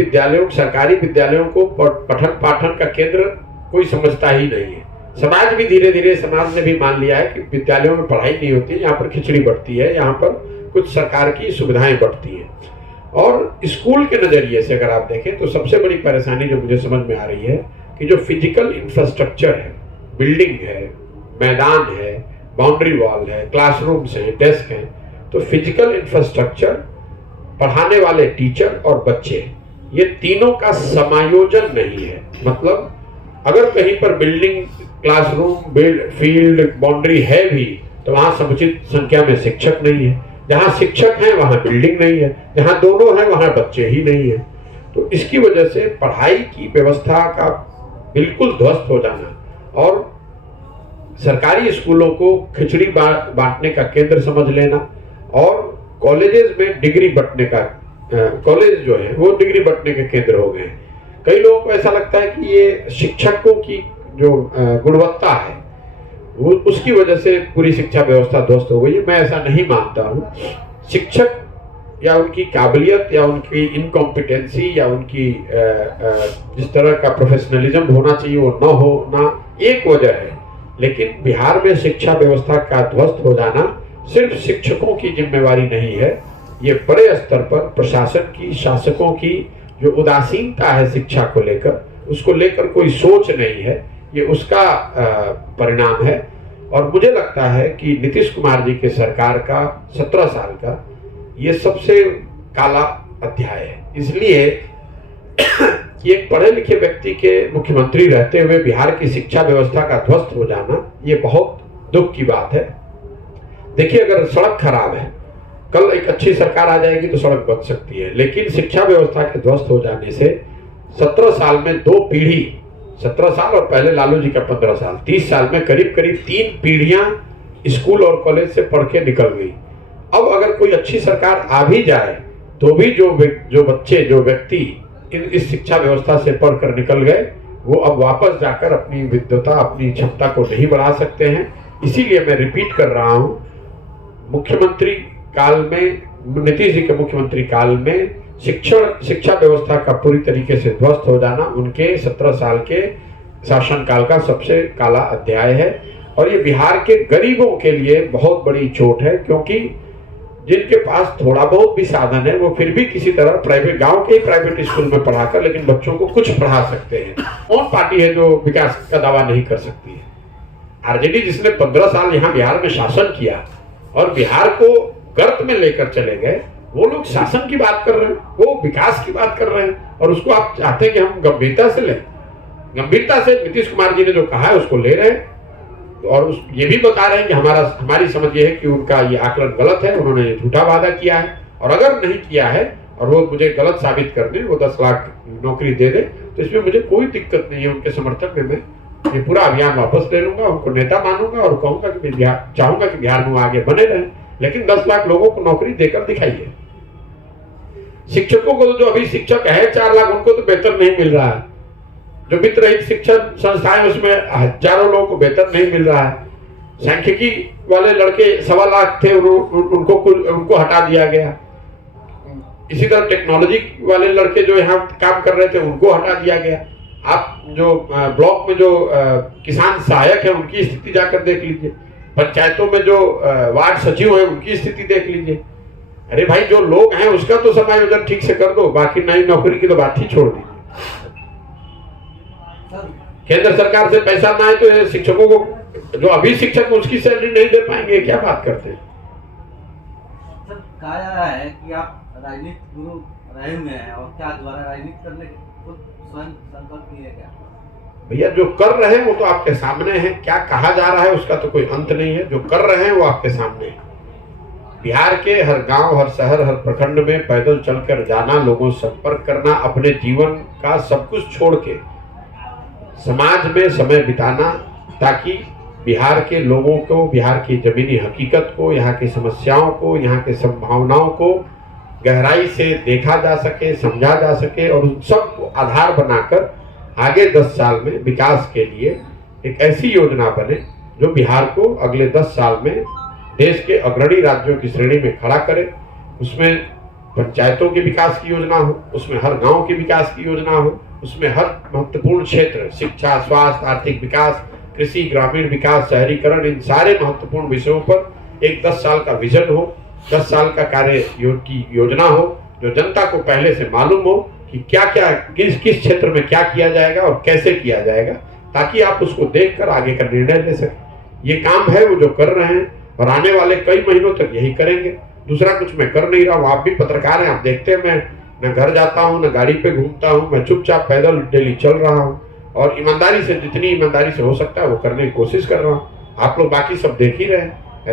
विद्यालयों, सरकारी विद्यालयों को पठन पाठन का केंद्र कोई समझता ही नहीं है। समाज भी धीरे धीरे, समाज ने भी मान लिया है कि विद्यालयों में पढ़ाई नहीं होती है, यहाँ पर खिचड़ी बढ़ती है, यहाँ पर कुछ सरकार की सुविधाएं बढ़ती हैं। और स्कूल के नजरिए से अगर आप देखें तो सबसे बड़ी परेशानी जो मुझे समझ में आ रही है कि जो फिजिकल इंफ्रास्ट्रक्चर है, बिल्डिंग है, मैदान है, बाउंड्री वॉल है, क्लासरूम्स हैं, डेस्क हैं, तो फिजिकल इंफ्रास्ट्रक्चर, पढ़ाने वाले टीचर और बच्चे, ये तीनों का समायोजन नहीं है। मतलब अगर कहीं पर बिल्डिंग, क्लासरूम, फील्ड, बाउंड्री है भी तो वहां समुचित संख्या में शिक्षक नहीं है। जहां शिक्षक हैं वहां बिल्डिंग नहीं है, जहां दोनों हैं वहां बच्चे ही नहीं है। तो इसकी वजह से पढ़ाई की व्यवस्था का बिल्कुल ध्वस्त हो जाना और सरकारी स्कूलों को खिचड़ी बांटने का केंद्र समझ लेना और कॉलेजेस में डिग्री बंटने का, कॉलेज जो है वो डिग्री बंटने के केंद्र हो गए। कई लोगों को ऐसा लगता है कि ये शिक्षकों की जो गुणवत्ता है वो उसकी वजह से पूरी शिक्षा व्यवस्था ध्वस्त हो गई है। मैं ऐसा नहीं मानता हूँ। शिक्षक या उनकी काबिलियत या उनकी इनकॉम्पिटेंसी या उनकी जिस तरह का प्रोफेशनलिज्म होना चाहिए वो न होना एक वजह है, लेकिन बिहार में शिक्षा व्यवस्था का ध्वस्त हो जाना सिर्फ शिक्षकों की जिम्मेवारी नहीं है। ये बड़े स्तर पर प्रशासन की, शासकों की जो उदासीनता है शिक्षा को लेकर, उसको लेकर कोई सोच नहीं है, ये उसका परिणाम है। और मुझे लगता है कि नीतीश कुमार जी के सरकार का 17 साल का ये सबसे काला अध्याय है। इसलिए कि एक पढ़े लिखे व्यक्ति के मुख्यमंत्री रहते हुए बिहार की शिक्षा व्यवस्था का ध्वस्त हो जाना ये बहुत दुख की बात है। देखिए, अगर सड़क खराब है, कल एक अच्छी सरकार आ जाएगी तो सड़क बन सकती है, लेकिन शिक्षा व्यवस्था के ध्वस्त हो जाने से 17 साल में 2 पीढ़ी, 17 साल और पहले लालू जी का 15 साल, 30 साल में करीब करीब 3 पीढ़ियां स्कूल और कॉलेज से पढ़ के निकल गई। अब अगर कोई अच्छी सरकार आ भी जाए तो भी जो बच्चे, जो व्यक्ति इस शिक्षा व्यवस्था से पढ़कर निकल गए, वो अब वापस जाकर अपनी विद्वता, अपनी क्षमता को नहीं बढ़ा सकते हैं। इसीलिए मैं रिपीट कर रहा हूं, मुख्यमंत्री काल में, नीतीश जी के मुख्यमंत्री काल में शिक्षा व्यवस्था का पूरी तरीके से ध्वस्त हो जाना उनके 17 साल के शासनकाल का सबसे काला अध्याय है। और ये बिहार के गरीबों के लिए बहुत बड़ी चोट है, क्योंकि जिनके पास थोड़ा बहुत भी साधन है वो फिर भी किसी तरह प्राइवेट, गांव के प्राइवेट स्कूल में पढ़ाकर लेकिन बच्चों को कुछ पढ़ा सकते हैं। कौन पार्टी है जो विकास का दावा नहीं कर सकती है? आरजेडी, जिसने 15 साल यहाँ बिहार में शासन किया और बिहार को गर्त में लेकर चले गए, वो लोग शासन की बात कर रहे हैं, वो विकास की बात कर रहे हैं, और उसको आप चाहते हैं कि हम गंभीरता से लें। गंभीरता से नीतीश कुमार जी ने जो कहा है उसको ले रहे हैं और ये भी बता रहे हैं कि हमारी समझ ये है कि उनका ये आकलन गलत है, उन्होंने झूठा वादा किया है, और अगर नहीं किया है और वो मुझे गलत साबित कर दे, वो 10 लाख नौकरी दे दे, तो इसमें मुझे कोई दिक्कत नहीं है। उनके समर्थन में मैं ये पूरा अभियान वापस ले लूंगा, उनको नेता मानूंगा और कहूंगा कि चाहूंगा कि बिहार में आगे बने रहे, लेकिन 10 लाख लोगों को नौकरी देकर दिखाइए। शिक्षकों को तो जो अभी शिक्षक है 4 लाख, उनको तो वेतन नहीं मिल रहा है। जो वित्त रहित शिक्षण संस्थाएं उसमें हजारों लोगों को वेतन नहीं मिल रहा है। सांख्यिकी वाले लड़के 1.25 लाख थे, उनको हटा दिया गया। इसी तरह टेक्नोलॉजी वाले लड़के जो यहाँ काम कर रहे थे उनको हटा दिया गया। आप जो ब्लॉक में जो किसान सहायक है उनकी स्थिति जाकर देख लीजिए, पंचायतों में जो वार्ड सचिव है उनकी स्थिति देख लीजिए। अरे भाई, जो लोग हैं उसका तो समायोजन ठीक से कर दो, बाकी नई नौकरी की तो बात ही छोड़ दीजिए। केंद्र सरकार से पैसा ना आए तो शिक्षकों को, जो अभी शिक्षक उसकी सैलरी नहीं दे पाएंगे, क्या बात करते हैं? सर, कहा जा रहा है कि आप राजनीतिक गुरु रहे हुए हैं और क्या द्वारा राजनीति करने को स्वयं संकल्प नहीं है क्या? भैया, जो कर रहे हैं वो तो आपके सामने है, क्या कहा जा रहा है उसका तो कोई अंत नहीं है। जो कर रहे हैं वो आपके सामने है। बिहार के हर गांव, हर शहर, हर प्रखंड में पैदल चलकर जाना, लोगों से संपर्क करना, अपने जीवन का सब कुछ छोड़ के समाज में समय बिताना, ताकि बिहार के लोगों को, बिहार की जमीनी हकीकत को, यहाँ की समस्याओं को, यहाँ की संभावनाओं को गहराई से देखा जा सके, समझा जा सके, और उन सब को आधार बनाकर आगे 10 साल में विकास के लिए एक ऐसी योजना बने जो बिहार को अगले 10 साल में देश के अग्रणी राज्यों की श्रेणी में खड़ा करे। उसमें पंचायतों के विकास की योजना हो, उसमें हर गांव के विकास की योजना हो, उसमें हर महत्वपूर्ण क्षेत्र शिक्षा, स्वास्थ्य, आर्थिक विकास, कृषि, ग्रामीण विकास, शहरीकरण, इन सारे महत्वपूर्ण विषयों पर एक 10 साल का विजन हो, 10 साल का कार्य की योजना हो, जो जनता को पहले से मालूम हो कि क्या क्या किस किस क्षेत्र में क्या किया जाएगा और कैसे किया जाएगा, ताकि आप उसको देखकर आगे का निर्णय ले सकें। ये काम है वो जो कर रहे हैं और आने वाले कई महीनों तक यही करेंगे। दूसरा कुछ मैं कर नहीं रहा हूँ। आप भी पत्रकार हैं, आप देखते हैं मैं न घर जाता हूँ, न गाड़ी पे घूमता हूँ, मैं चुपचाप पैदल डेली चल रहा हूँ और ईमानदारी से, जितनी ईमानदारी से हो सकता है वो करने की कोशिश कर रहा हूँ। आप लोग बाकी सब देख ही रहे हैं।